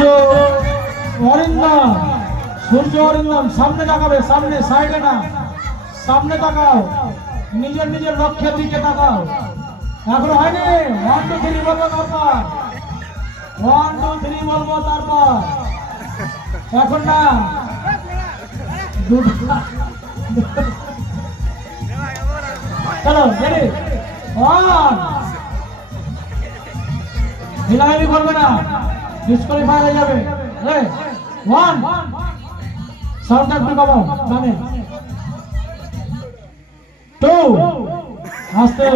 সূর্য অরিন্দম, সূর্য অরিন্দম সামনে তাকাবে, সামনে, সাইডে না, সামনে তাকাও, নিজের নিজের লক্ষ্যের দিকে তাকাও। এখন হয়নি, 1 2 3 বলবো তারপর, 1 2 3 বলবো তারপর, এখন না। চলো রেডি, 1 হিলাহিলি করবে না, ডিসকোয়ালিফাই হয়ে যাবে। 1 সাউন্ড একটু কমাও গানে। 2 আস্তে,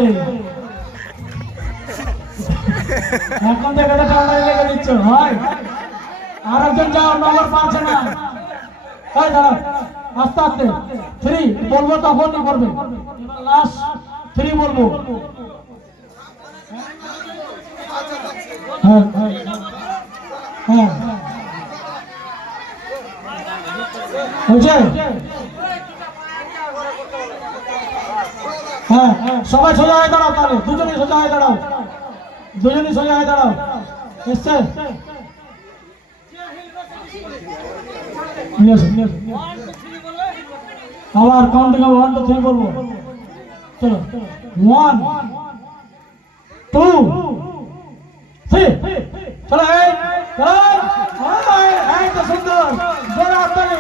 এখন দেখে তো টানা লেগে দিচ্ছ। হয় আর একজন যাও, নম্বর পাচ্ছে না। এই দাঁড়াও, আস্তে আস্তে। 3 বলবো তখনই করবে, লাস্ট 3 বলবো। হ্যাঁ হ্যাঁ বুঝছে। হ্যাঁ সবাই সোজা হয়ে দাঁড়াও, তাহলে দুজনই সোজা হয়ে দাঁড়াও, দুজনই সোজা হয়ে দাঁড়াও। এসছে আবার কাউন্টিং 1 2 3 বলবো। চলো 1 2 3 চলো। এই তো সুন্দর, জোরে হাততালি।